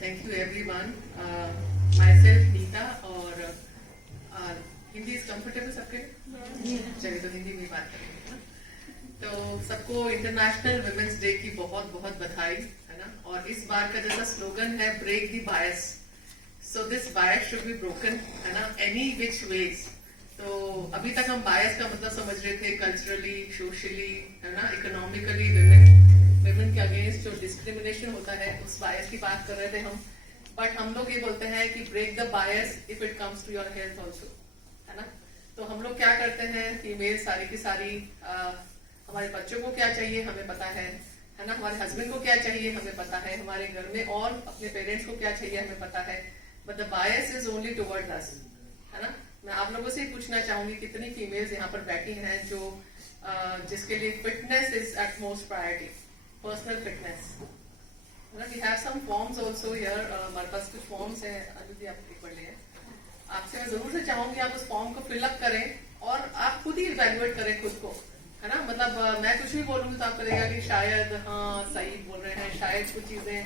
Thank you everyone. Myself Nita और Hindi is comfortable सबके? चलिए तो हिंदी में बात करेंगे ना। तो सबको इंटरनेशनल वुमेन्स डे की बहुत बहुत बधाई, है ना। और इस बार का जैसा स्लोगन है break the bias, so this bias should be broken, है ना, एनी विच वेज। तो अभी तक हम बायस का मतलब समझ रहे थे कल्चरली, सोशली, है ना, इकोनॉमिकली विमेन के अगेंस्ट जो डिस्क्रिमिनेशन होता है उस बायस की बात कर रहे थे हम। बट हम लोग ये बोलते हैं कि break the bias if it comes to your health also, है ना। तो हम लोग क्या करते हैं, फीमेल सारी की सारी हमारे बच्चों को क्या चाहिए हमें पता है ना, हमारे हस्बैंड को क्या चाहिए हमें पता है, हमारे घर में और अपने पेरेंट्स को क्या चाहिए हमें पता है, but the bias is only towards अस, है ना। मैं आप लोगों से पूछना चाहूंगी कितनी फीमेल्स यहाँ पर बैठी हैं जो जिसके लिए fitness is utmost priority, personal fitness, है ना। We have some forms also here, हमारे पास कुछ फॉर्म्स हैं, अभी आप एक बार ले आपसे मैं जरूर से चाहूंगी आप उस फॉर्म को फिलअप करें और आप खुद ही इवेल्युएट करें खुद को, है ना। मतलब मैं कुछ भी बोलूंगी तो आप करेगा कि शायद हाँ सही बोल रहे हैं, शायद कुछ चीजें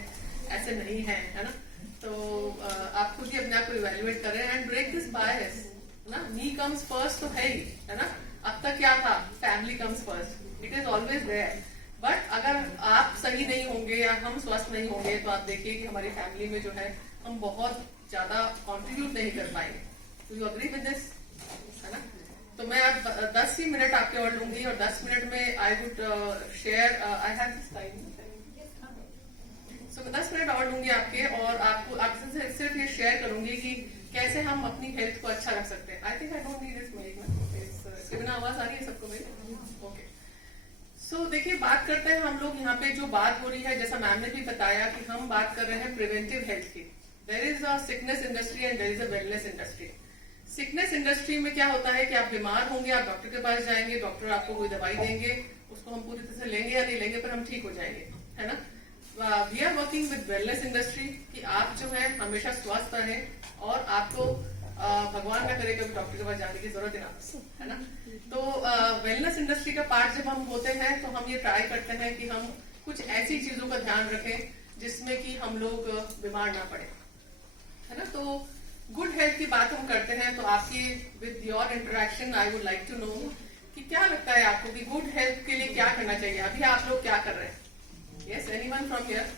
ऐसे नहीं है, है ना। तो आप खुद ही अपने आप को इवेल्युएट करें एंड ब्रेक दिस बायस, ना। मी कम्स फर्स्ट तो है ही, है ना। अब तक क्या था, family comes first, it is always there. But अगर आप सही नहीं होंगे या हम स्वस्थ नहीं होंगे तो आप देखिए कि हमारी फैमिली में जो है हम बहुत ज्यादा कंट्रीब्यूट नहीं कर पाएंगे। तो यू अग्री विद दिस, है ना। तो मैं अब 10 ही मिनट आपके और लूंगी और 10 मिनट में I would share, I have this time, so मैं 10 मिनट और लूंगी आपके और आपको आपसे सिर्फ ये शेयर करूंगी कि कैसे हम अपनी हेल्थ को अच्छा रख सकते हैं। I think I don't need this mic, इसके बिना आवाज आ रही है सबको मेरी? ओके। सो देखिए, बात करते हैं हम लोग यहाँ पे जो बात हो रही है, जैसा मैम ने भी बताया कि हम बात कर रहे हैं प्रिवेंटिव हेल्थ की। There is a sickness industry and there is a wellness industry. Sickness industry में क्या होता है कि आप बीमार होंगे, आप डॉक्टर के पास जाएंगे, डॉक्टर आपको कोई दवाई देंगे, उसको हम पूरी तरह से लेंगे या नहीं लेंगे पर हम ठीक हो जाएंगे, है ना। We are working with wellness industry कि आप जो है हमेशा स्वस्थ रहें और आपको भगवान ना करे कभी डॉक्टर के पास जाने की जरूरत ना, है ना। तो वेलनेस इंडस्ट्री का पार्ट जब हम होते हैं तो हम ये ट्राई करते हैं कि हम कुछ ऐसी चीजों का ध्यान रखें जिसमें कि हम लोग बीमार ना पड़े, है ना। तो गुड हेल्थ की बात हम करते हैं तो आपकी with your interaction I would like to know कि क्या लगता है आपको कि गुड हेल्थ के लिए क्या करना चाहिए। अभी आप लोग क्या कर रहे हैं? Yes, anyone from here?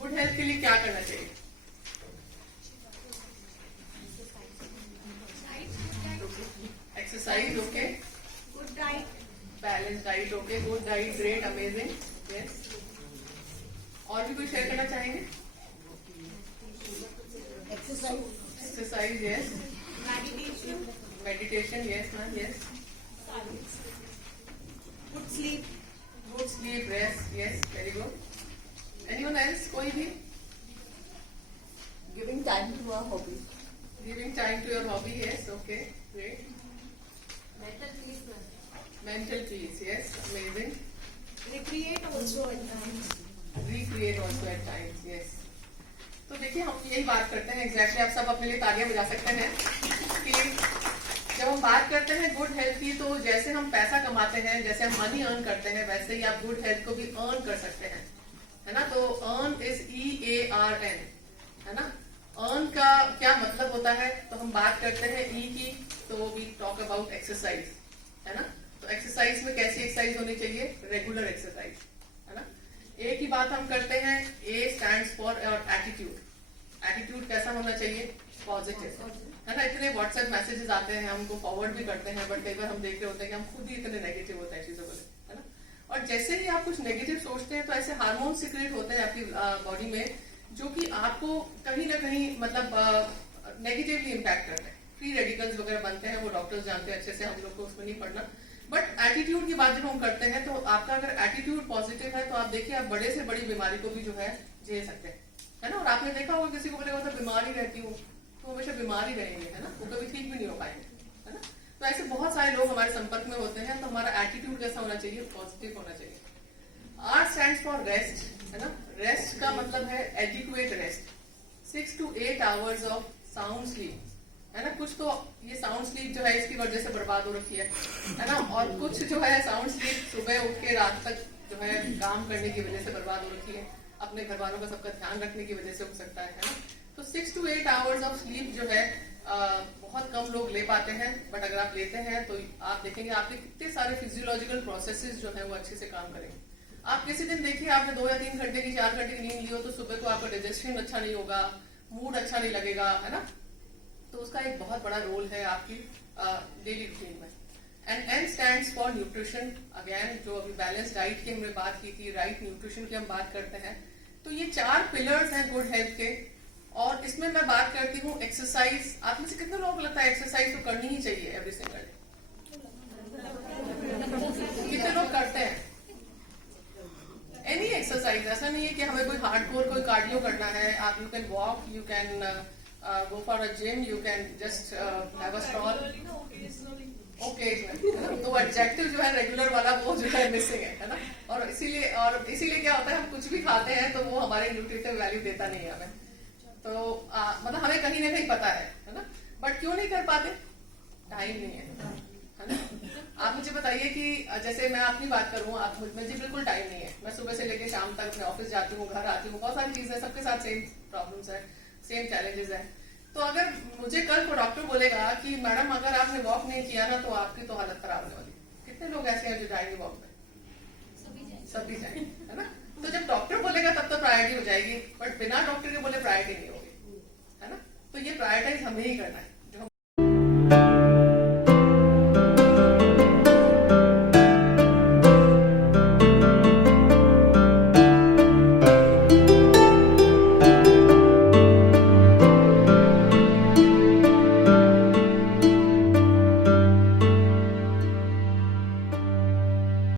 Good health के लिए क्या करना चाहिए? Exercise, okay. Good diet, balance diet, okay. Good diet, great, amazing, yes. और भी कुछ शेयर करना चाहेंगे? Exercise, yes. Meditation, meditation, yes ma'am, yes. Good sleep, good sleep, rest, yes, very good. Anyone else? कोई भी? Giving time to our hobby, giving time to your hobby, yes, okay, great. Mental peace, mental peace, yes, amazing. Recreate also at times, recreate also eight times, yes. तो देखिए, हम यही बात करते हैं exactly, आप सब अपने लिए तालियां बजा सकते हैं कि जब हम बात करते हैं गुड हेल्थ की तो जैसे हम पैसा कमाते हैं, जैसे हम मनी अर्न करते हैं, वैसे ही आप गुड हेल्थ को भी अर्न कर सकते हैं, है ना। तो अर्न इज EARN, है ना। अर्न का क्या मतलब होता है? तो हम बात करते हैं ई की, तो वी टॉक अबाउट एक्सरसाइज, है ना। तो एक्सरसाइज में कैसी एक्सरसाइज होनी चाहिए? रेगुलर एक्सरसाइज, है ना। ए की बात हम करते हैं, ए स्टैंड्स फॉर एटीट्यूड। एटीट्यूड कैसा होना चाहिए? पॉजिटिव, है ना। इतने व्हाट्सएप मैसेजेस आते हैं, हमको फॉरवर्ड भी करते हैं, बट कई बार हम देख रहे होते हैं कि हम खुद ही इतने नेगेटिव होते हैं चीजों को, है ना। और जैसे ही आप कुछ नेगेटिव सोचते हैं तो ऐसे हार्मोन सिक्रेट होते हैं आपकी बॉडी में जो कि आपको कहीं ना कहीं मतलब नेगेटिवली इम्पैक्ट करते हैं। फ्री रेडिकल्स वगैरह बनते हैं, वो डॉक्टर्स जानते हैं अच्छे से, हम लोग को उसमें नहीं पढ़ना। बट एटीट्यूड की बात जब हम करते हैं तो आपका अगर एटीट्यूड पॉजिटिव है तो आप देखिए आप बड़े से बड़ी बीमारी को भी जो है झेल सकते हैं, है ना। और आपने देखा होगा किसी को बोलेगा तो बीमार ही रहती हूँ, तो हमेशा बीमार ही रहेंगे, है ना, वो कभी ठीक भी नहीं हो पाएंगे, है ना। तो ऐसे बहुत सारे लोग हमारे संपर्क में होते हैं, तो हमारा एटीट्यूड कैसा होना चाहिए, पॉजिटिव होना चाहिए। R stands for रेस्ट, है ना। रेस्ट का मतलब है adequate rest, 6 to 8 hours of sound sleep, है ना। कुछ तो ये साउंड स्लीप जो है इसकी वजह से बर्बाद हो रखी है ना। और कुछ जो है साउंड स्लीप सुबह उठ के रात तक जो है काम करने की वजह से बर्बाद हो रखी है, अपने घर वालों का सबका ध्यान रखने की वजह से हो सकता है ना। तो 6 to 8 hours ऑफ स्लीप जो है बहुत कम लोग ले पाते हैं, बट अगर आप लेते हैं तो आप देखेंगे आपके कितने सारे फिजियोलॉजिकल प्रोसेसेस जो है वो अच्छे से काम करेंगे। आप किसी दिन देखिए आपने 2 या 3 घंटे की 4 घंटे की नींद ली हो, तो सुबह को आपका डाइजेशन अच्छा नहीं होगा, मूड अच्छा नहीं लगेगा, है ना। तो उसका एक बहुत बड़ा रोल है आपकी डेली रूटीन में। And N stands for nutrition, again जो अभी बैलेंस डाइट की हमने बात की थी, राइट न्यूट्रिशन की हम बात करते हैं। तो ये 4 पिलर्स हैं गुड हेल्थ के। और इसमें मैं बात करती हूँ एक्सरसाइज। आप में से कितने लोगों को लगता है एक्सरसाइज तो करनी ही चाहिए एवरी सिंगल डे? कितने लोग करते हैं एनी एक्सरसाइज? ऐसा नहीं है कि हमें कोई हार्डकोर कोई कार्डियो करना है। आप you can walk, you can go for a gym, you can just have a stroll occasionally। तो एडजेक्टिव जो है रेगुलर वाला वो जो है मिसिंग है ना। और इसीलिए क्या होता है, हम कुछ भी खाते हैं तो वो हमारे न्यूट्रिटिव वैल्यू देता नहीं है हमें। तो मतलब हमें कहीं ना कहीं पता है ना, बट क्यों नहीं कर पाते? टाइम नहीं है ना। आप मुझे बताइए कि जैसे मैं अपनी बात करूं, आप मुझे बिल्कुल टाइम नहीं है। मैं सुबह से लेकर शाम तक अपने ऑफिस जाती हूँ, घर आती हूँ, बहुत सारी चीजें, सबके साथ सेम प्रॉब्लम्स है, सेम चैलेंजेस है। तो अगर मुझे कल को डॉक्टर बोलेगा कि मैडम अगर आपने वॉक नहीं किया ना तो आपकी तो हालत खराब होने वाली, कितने लोग ऐसे हैं जो जाएंगे वॉक पे? सभी जाएंगे, है ना। तो जब डॉक्टर बोलेगा तब तो प्रायोरिटी हो जाएगी, बट बिना डॉक्टर के बोले प्रायोरिटी नहीं होगी, है ना। तो ये प्रायोरिटाइज हमें ही करना है।